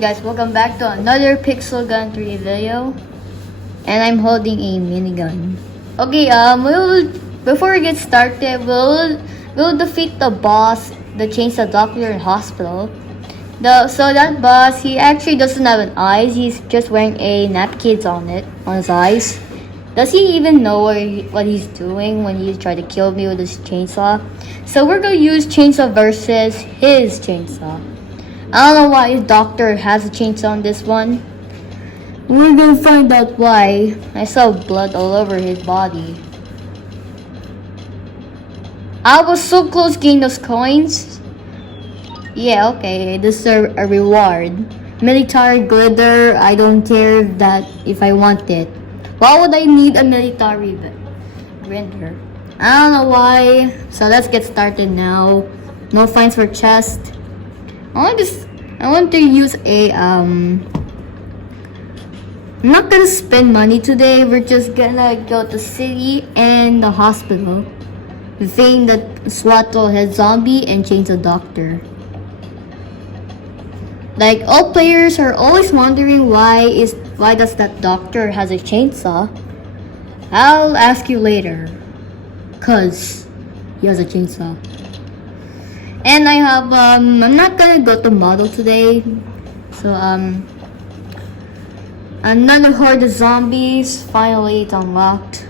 Guys, welcome back to another Pixel Gun 3 video. And I'm holding a minigun. Okay, before we get started, we'll defeat the boss, the chainsaw doctor in hospital. So that boss, he actually doesn't have an eyes, he's just wearing a napkins on his eyes. Does he even know what he's doing when he's trying to kill me with his chainsaw? So we're gonna use chainsaw versus his chainsaw. I don't know why his doctor has a chainsaw on this one. We're gonna find out why. I saw blood all over his body. I was so close getting those coins. Yeah, okay, this is a reward. Military glitter, I don't care if I want it. Why would I need a military glitter? I don't know why. So let's get started now. No fines for chest. I want to use I'm not gonna spend money today. We're just gonna go to city and the hospital. The thing that SWAT head zombie and chainsaw doctor. Like all players are always wondering why does that doctor has a chainsaw? I'll ask you later. Cause he has a chainsaw. And I have I'm not gonna go to model today. So another horde of zombies. Finally it's unlocked.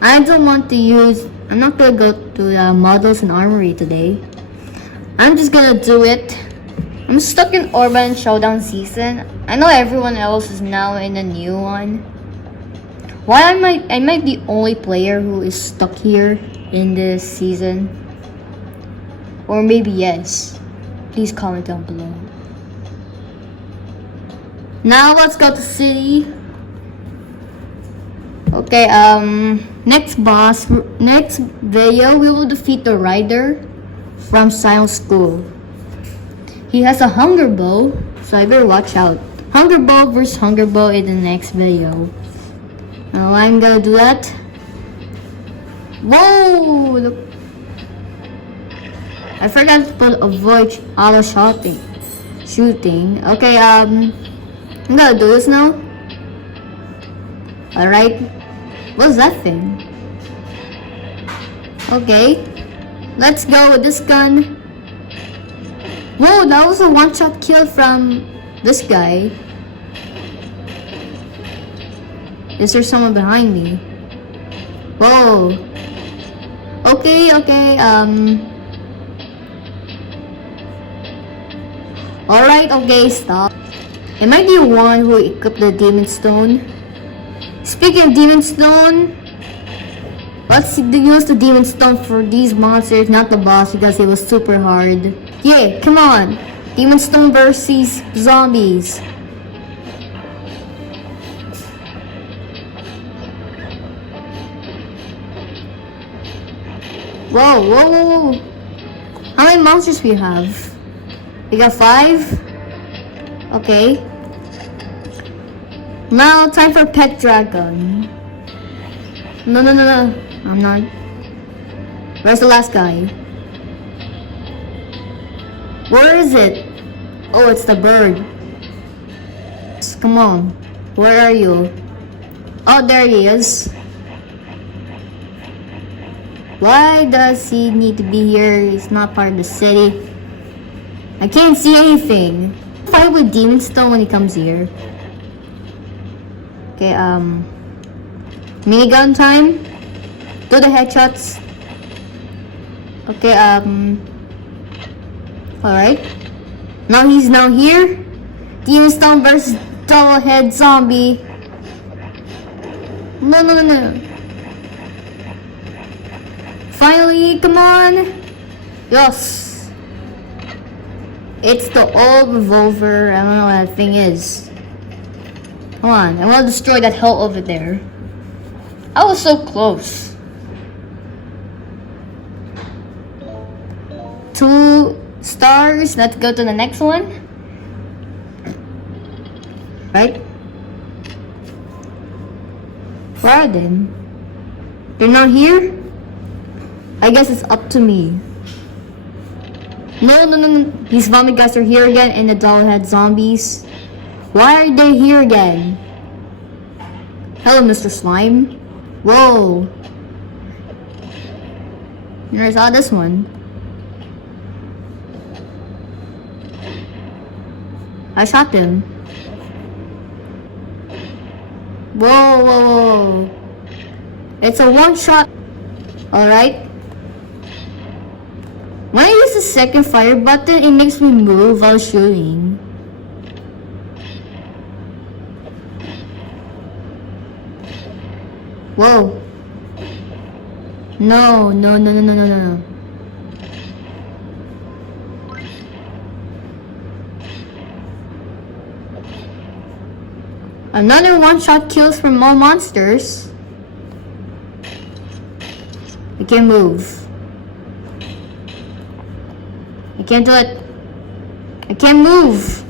I'm not gonna go to models and armory today. I'm just gonna do it. I'm stuck in Urban Showdown season. I know everyone else is now in a new one. Why I might be the only player who is stuck here in this season. Or maybe yes. Please comment down below. Now let's go to city. Okay, next video we will defeat the rider from Silent School. He has a hunger bow, so I better watch out. Hunger bow versus hunger bow in the next video. Now I'm gonna do that. Whoa! Look. I forgot to avoid auto shooting. Okay, I'm gonna do this now. Alright. What's that thing? Okay. Let's go with this gun. Whoa, that was a one-shot kill from this guy. Is there someone behind me? Whoa. Okay. Alright, okay, stop. Am I the one who equipped the demon stone? Speaking of demon stone, let's use the demon stone for these monsters, not the boss, because it was super hard. Yeah, come on. Demon stone versus zombies. Whoa. How many monsters we have? We got 5? Okay. Now, time for pet dragon. No. I'm not. Where's the last guy? Where is it? Oh, it's the bird. Come on. Where are you? Oh, there he is. Why does he need to be here? He's not part of the city. I can't see anything. Fight with demon stone when he comes here. Okay, minigun time. Do the headshots. Okay, alright. Now he's here. Demon stone versus double head zombie. No. Finally, come on. Yes. It's the old revolver. I don't know what that thing is. Come on, I want to destroy that hell over there. I was so close. 2 stars. Let's go to the next one. Right? Where are they? They're not here? I guess it's up to me. No, no, no, no. These vomit guys are here again, and the doll-head zombies. Why are they here again? Hello, Mr. Slime. Whoa. I saw this one. I shot him. Whoa, whoa, whoa. It's a one-shot. Alright. When I use the second fire button, it makes me move while shooting. Whoa. No, no, no, no, no, no, no. Another one-shot kills from all monsters. I can't move. I can't do it. I can't move.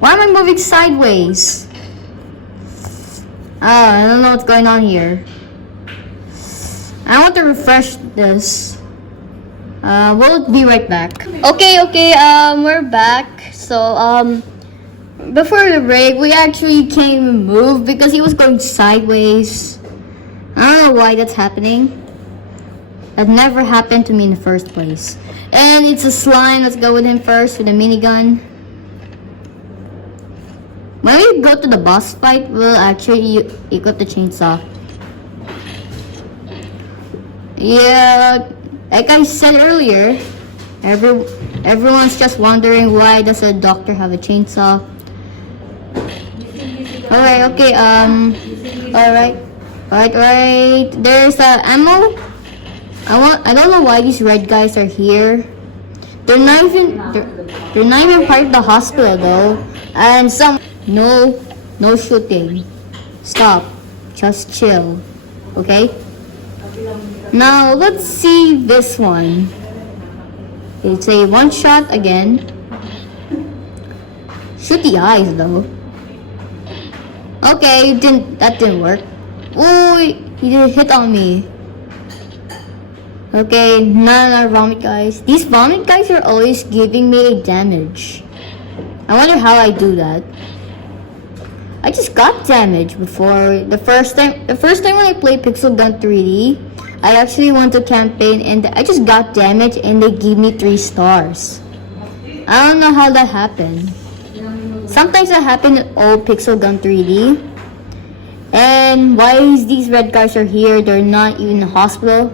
Why am I moving sideways? I don't know what's going on here. I want to refresh this. We'll be right back. Okay, we're back. So, before the break, we actually can't even move because he was going sideways. I don't know why that's happening. That never happened to me in the first place. And it's a slime. Let's go with him first with a minigun. When we go to the boss fight, we'll actually equip the chainsaw. Yeah, like I said earlier, everyone's just wondering why does a doctor have a chainsaw. Alright. There's ammo. I don't know why these red guys are here. They're not even part of the hospital though. And no shooting. Stop. Just chill. Okay? Now let's see this one. It's a one shot again. Shoot the eyes though. Okay, that didn't work. Oh, he did hit on me. Okay, none of our vomit guys. These vomit guys are always giving me damage. I wonder how I do that. I just got damage before the first time when I played Pixel Gun 3D. I actually went to campaign and I just got damage and they gave me 3 stars. I don't know how that happened. Sometimes that happened in old Pixel Gun 3D. And why is these red guys are here? They're not even in the hospital.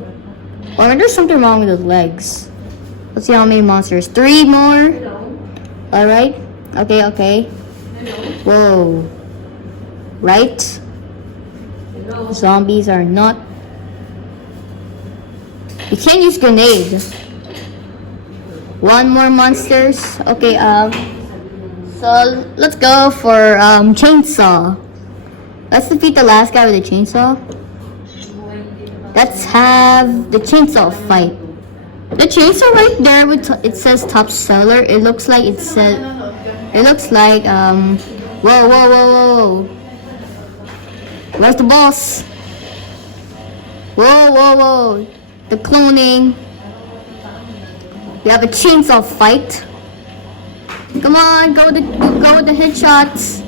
Or there's something wrong with those legs. Let's see how many monsters. 3 more. Alright. Okay. Whoa. Right. Zombies are not. You can't use grenade. 1 more monsters. Okay, so let's go for chainsaw. Let's defeat the last guy with a chainsaw. Let's have the chainsaw fight. The chainsaw right there it says top seller. It looks like whoa. Where's the boss? Whoa. The cloning. We have a chainsaw fight. Come on, go with the headshots.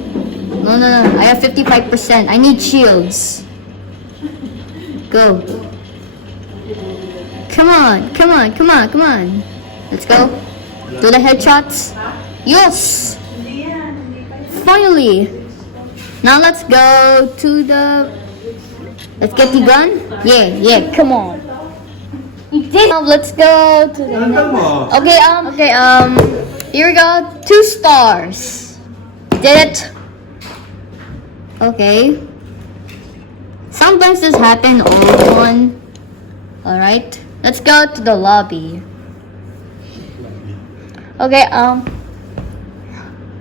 No. I have 55%. I need shields. Go. Come on. Let's go. Do the headshots. Yes. Finally. Now let's go to the. Let's get the gun. Yeah. Come on. Now let's go to the. Okay. Here we go. 2 stars. Did it. Okay. Sometimes this happens all one. Alright. Let's go to the lobby. Okay,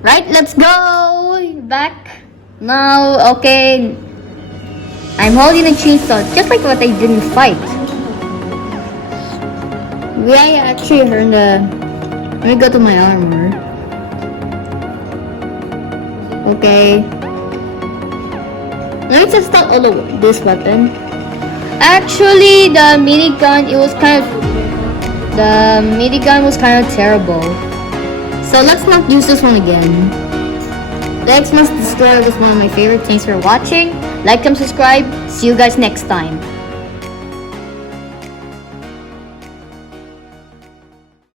right, let's go back. Now, okay. I'm holding a chainsaw, just like what I did in the fight. We actually heard let me go to my armor. Okay. Let me test out all of this weapon. Actually, the minigun, it was kind of The minigun was kind of terrible. So let's not use this one again. The X-Mas Destroyer was one of my favorite. Thanks for watching. Like and subscribe. See you guys next time.